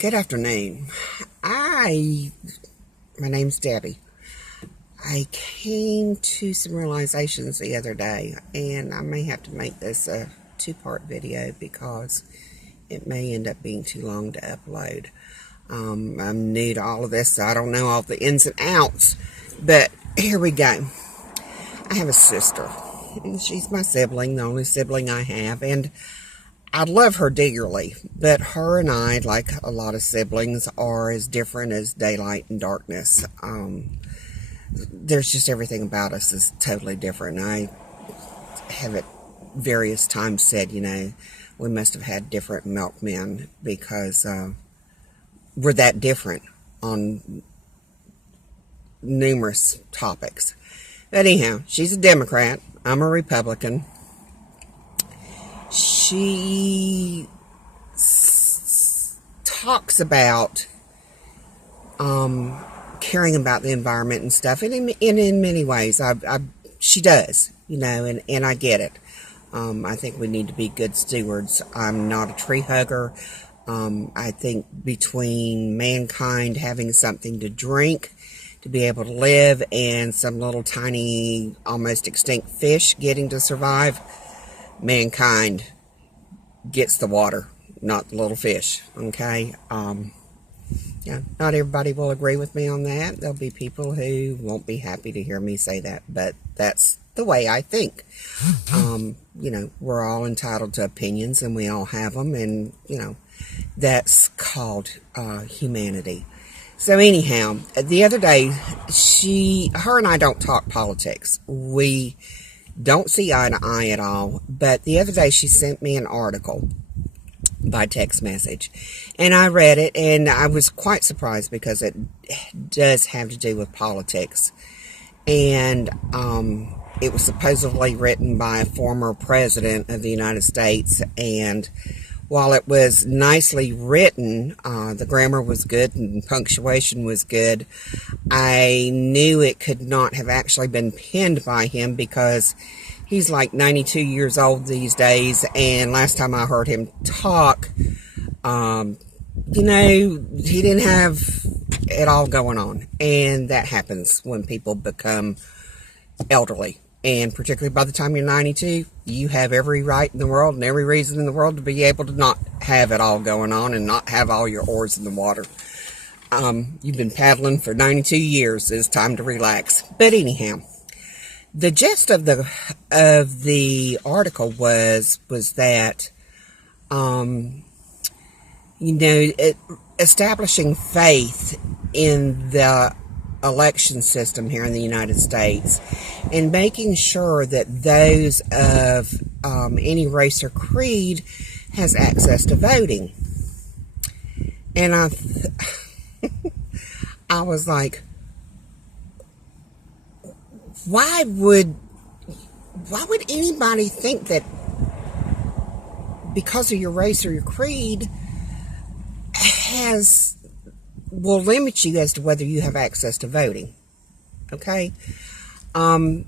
Good afternoon. My name's Debbie. I came to some realizations the other day, and I may have to make this a two-part video because it may end up being too long to upload. I'm new to all of this, so I don't know all the ins and outs, but here we go. I have a sister. She's my sibling, the only sibling I have, and I love her dearly, but her and I, like a lot of siblings, are as different as daylight and darkness. There's just everything about us is totally different. I have at various times said, we must have had different milkmen because we're that different on numerous topics. But anyhow, she's a Democrat. I'm a Republican. She talks about caring about the environment and stuff, and in many ways, she does, and I get it. I think we need to be good stewards. I'm not a tree hugger. I think between mankind having something to drink, to be able to live, and some little tiny, almost extinct fish getting to survive, mankind gets the water, not the little fish. Okay. Yeah, not everybody will agree with me on that. There'll be people who won't be happy to hear me say that, but that's the way I think. We're all entitled to opinions, and we all have them, and that's called humanity. So anyhow, the other day, her and I don't talk politics. We don't see eye to eye at all, but the other day she sent me an article by text message, and I read it, and I was quite surprised because it does have to do with politics, and it was supposedly written by a former president of the United States, and while it was nicely written, the grammar was good and punctuation was good, I knew it could not have actually been penned by him because he's like 92 years old these days, and last time I heard him talk, he didn't have it all going on, and that happens when people become elderly. And particularly by the time you're 92, you have every right in the world and every reason in the world to be able to not have it all going on and not have all your oars in the water. You've been paddling for 92 years. It's time to relax. But anyhow, the gist of the article was that, establishing faith in the election system here in the United States and making sure that those of any race or creed has access to voting. And I was like, why would anybody think that because of your race or your creed will limit you as to whether you have access to voting? Okay. And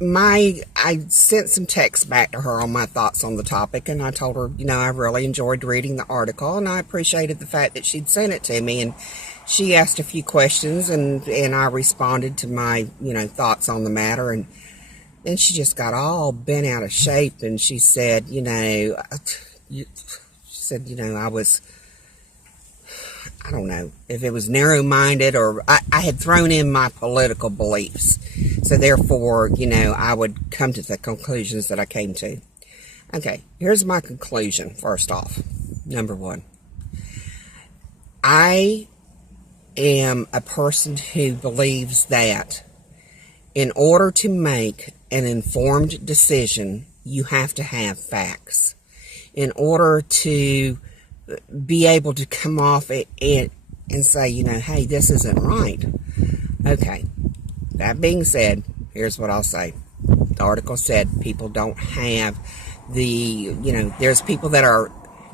I sent some text back to her on my thoughts on the topic, and I told her, I really enjoyed reading the article, and I appreciated the fact that she'd sent it to me, and she asked a few questions, and I responded to my, thoughts on the matter, and then she just got all bent out of shape, and she said, I don't know if it was narrow-minded or I had thrown in my political beliefs. So therefore, I would come to the conclusions that I came to. Okay, here's my conclusion, first off. Number one, I am a person who believes that in order to make an informed decision, you have to have facts. In order to be able to come off it and say, hey, this isn't right. Okay, that being said, here's what I'll say. The article said people don't have there's people that are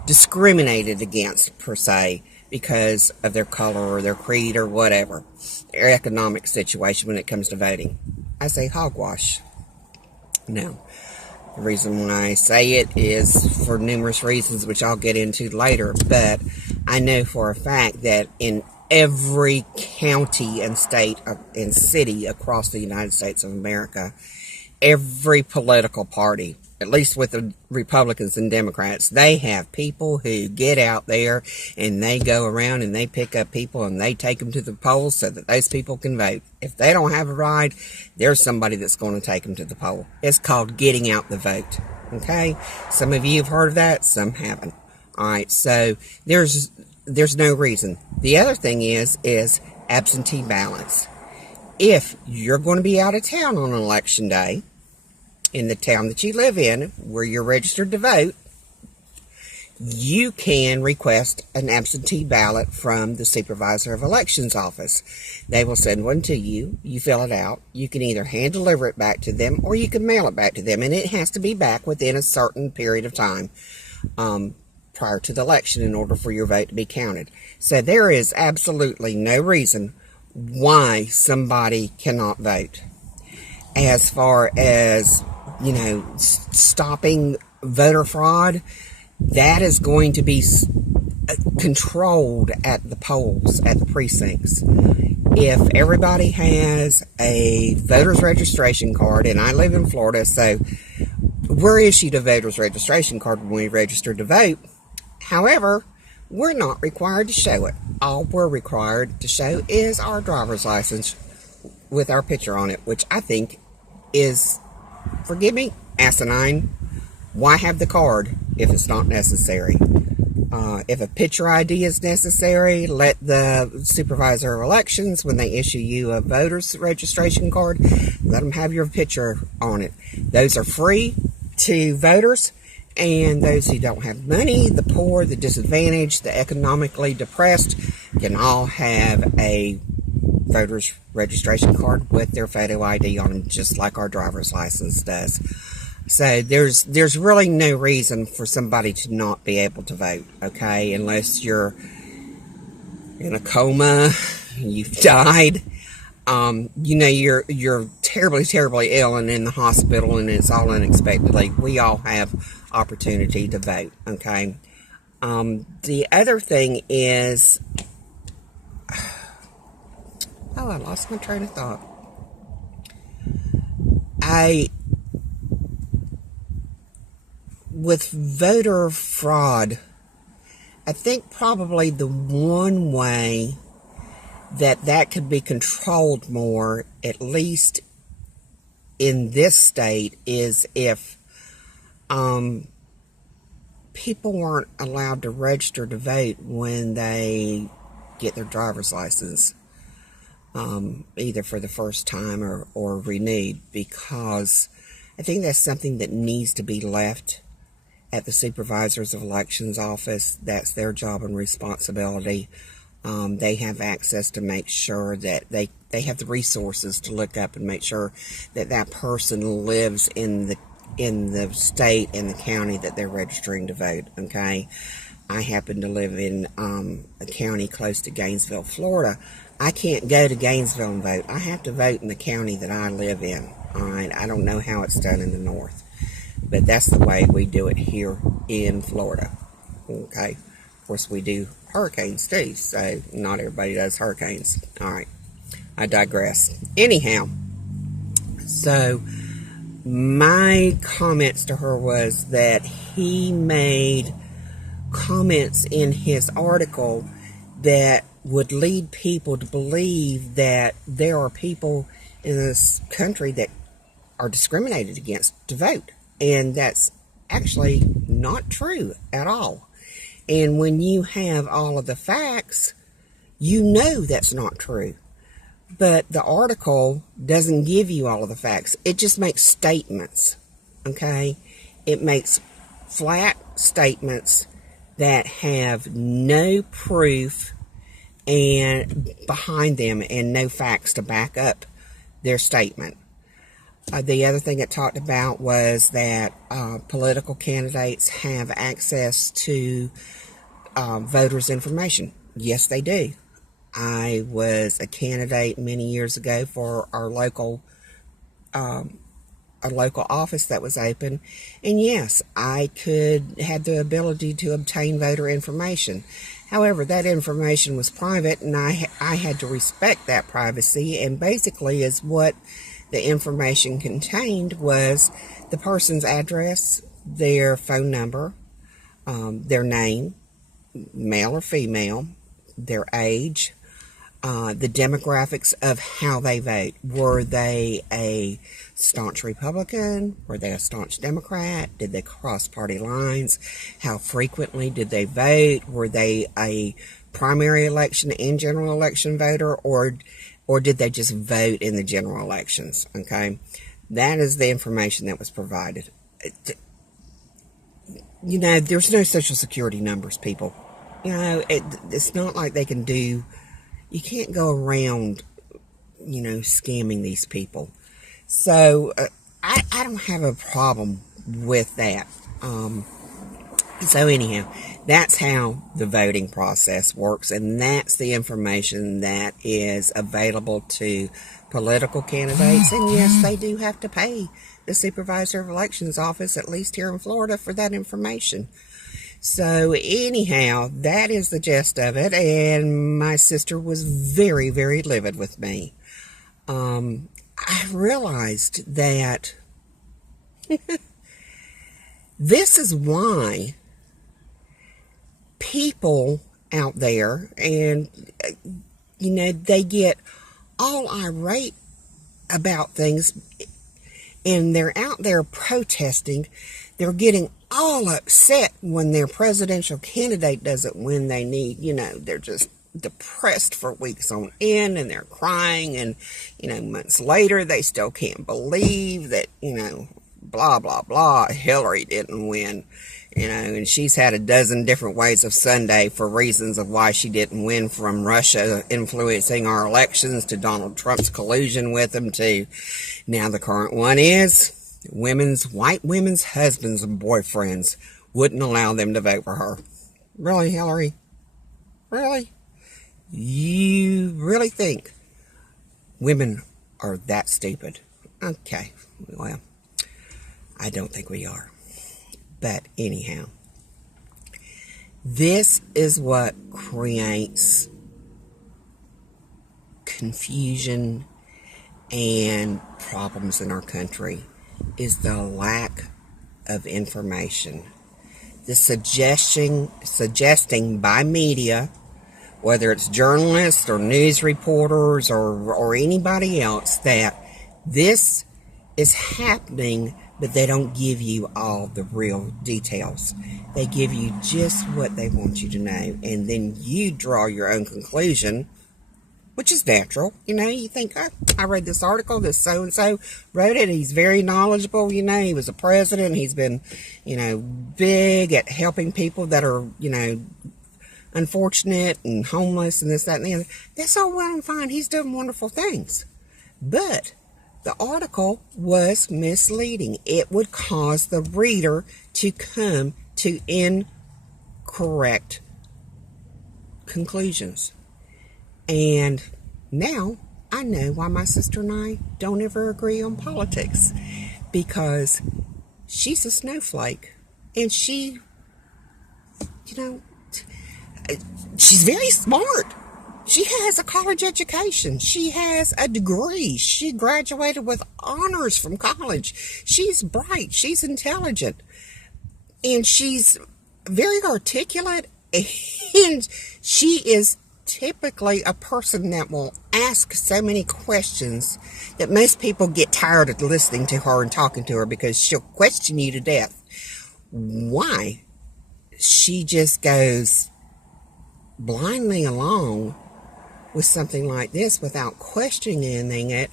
discriminated against, per se, because of their color or their creed or whatever, their economic situation when it comes to voting. I say hogwash. No. The reason why I say it is for numerous reasons, which I'll get into later, but I know for a fact that in every county and state and city across the United States of America, every political party, at least with the Republicans and Democrats, they have people who get out there and they go around and they pick up people and they take them to the polls so that those people can vote. If they don't have a ride, there's somebody that's going to take them to the poll. It's called getting out the vote. Okay? Some of you have heard of that, some haven't. Alright, so there's no reason. The other thing is absentee ballots. If you're going to be out of town on election day, in the town that you live in, where you're registered to vote, you can request an absentee ballot from the supervisor of elections office. They will send one to you. You fill it out. You can either hand deliver it back to them or you can mail it back to them, and it has to be back within a certain period of time prior to the election in order for your vote to be counted. So there is absolutely no reason why somebody cannot vote. As far as, stopping voter fraud, that is going to be controlled at the polls, at the precincts. If everybody has a voter's registration card, and I live in Florida, so we're issued a voter's registration card when we register to vote. However, we're not required to show it. All we're required to show is our driver's license with our picture on it, which I think is, forgive me, asinine. Why have the card if it's not necessary? If a picture ID is necessary, let the supervisor of elections, when they issue you a voter's registration card, let them have your picture on it. Those are free to voters, and those who don't have money, the poor, the disadvantaged, the economically depressed, can all have a voter's registration card with their photo ID on them, just like our driver's license does. So there's really no reason for somebody to not be able to vote, okay? Unless you're in a coma, you've died, you're terribly, terribly ill and in the hospital, and it's all unexpectedly. We all have opportunity to vote, okay? The other thing is, I lost my train of thought. With voter fraud, I think probably the one way that could be controlled more, at least in this state, is if people weren't allowed to register to vote when they get their driver's license, either for the first time or renewed, because I think that's something that needs to be left at the supervisors of elections office. That's their job and responsibility. They have access to make sure that they have the resources to look up and make sure that that person lives in the state and the county that they're registering to vote, okay? I happen to live in a county close to Gainesville, Florida. I can't go to Gainesville and vote. I have to vote in the county that I live in, all right? I don't know how it's done in the north, but that's the way we do it here in Florida, okay? Of course, we do hurricanes too, so not everybody does hurricanes. All right, I digress. Anyhow, so my comments to her was that he made comments in his article that would lead people to believe that there are people in this country that are discriminated against to vote. And that's actually not true at all. And when you have all of the facts, you know that's not true. But the article doesn't give you all of the facts. It just makes statements, okay? It makes flat statements that have no proof and behind them and no facts to back up their statement. The other thing it talked about was that political candidates have access to voters' information. Yes, they do. I was a candidate many years ago for our local a local office that was open, and yes, I could had the ability to obtain voter information. However, that information was private, and I had to respect that privacy, and basically is what the information contained was the person's address, their phone number, their name, male or female, their age, the demographics of how they vote. Were they a staunch Republican? Were they a staunch Democrat? Did they cross party lines? How frequently did they vote? Were they a primary election and general election voter, or did they just vote in the general elections? Okay, that is the information that was provided. You know, there's no social security numbers, people. You know, it's not like they can do. You can't go around, you know, scamming these people. So I don't have a problem with that. So anyhow, that's how the voting process works, and that's the information that is available to political candidates. And yes, they do have to pay the Supervisor of Elections office, at least here in Florida, for that information. So anyhow, that is the gist of it, and my sister was very, very livid with me. I realized that this is why people out there, and you know, they get all irate about things, and they're out there protesting. They're getting all upset when their presidential candidate doesn't win they need. You know, they're just depressed for weeks on end, and they're crying, and you know, months later they still can't believe that, you know, blah blah blah, Hillary didn't win. You know, and she's had a dozen different ways of Sunday for reasons of why she didn't win, from Russia influencing our elections to Donald Trump's collusion with them to now the current one is white women's husbands and boyfriends wouldn't allow them to vote for her. Really, Hillary? Really? You really think women are that stupid? Okay, well, I don't think we are. But anyhow, this is what creates confusion and problems in our country, is the lack of information. The suggesting by media, whether it's journalists or news reporters or anybody else, that this is happening, but they don't give you all the real details. They give you just what they want you to know, and then you draw your own conclusion, which is natural. You know, you think, oh, I read this article, this so-and-so wrote it, he's very knowledgeable, you know, he was a president, he's been, you know, big at helping people that are, you know, unfortunate and homeless and this, that, and the other. That's all well and fine. He's done wonderful things. But the article was misleading. It would cause the reader to come to incorrect conclusions. And now I know why my sister and I don't ever agree on politics, because she's a snowflake, and she, you know, she's very smart. She has a college education. She has a degree. She graduated with honors from college. She's bright. She's intelligent. And she's very articulate. And she is typically a person that will ask so many questions that most people get tired of listening to her and talking to her, because she'll question you to death. Why? She just goes blindly along with something like this without questioning anything. It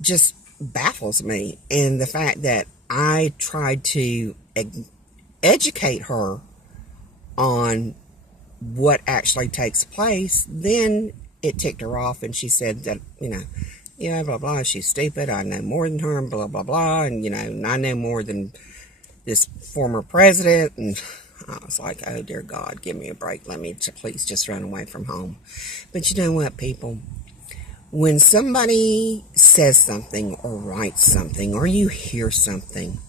just baffles me. And the fact that I tried to educate her on what actually takes place, then it ticked her off, and she said that, you know, yeah, blah, blah, she's stupid, I know more than her, and blah, blah, blah, and, you know, I know more than this former president. And I was like, oh, dear God, give me a break. Let me please just run away from home. But you know what, people? When somebody says something or writes something or you hear something,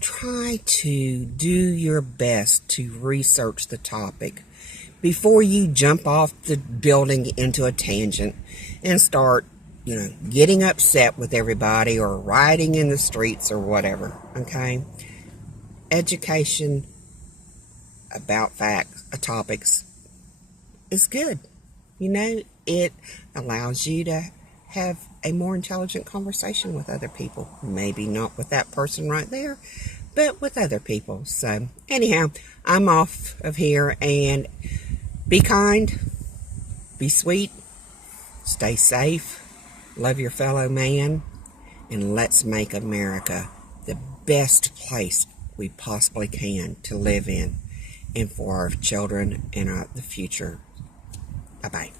try to do your best to research the topic before you jump off the building into a tangent and start, getting upset with everybody or rioting in the streets or whatever, okay? Education about topics is good. It allows you to have a more intelligent conversation with other people. Maybe not with that person right there, but with other people. So, anyhow, I'm off of here, and be kind, be sweet, stay safe, love your fellow man, and let's make America the best place we possibly can to live in and for our children and the future. Bye-bye.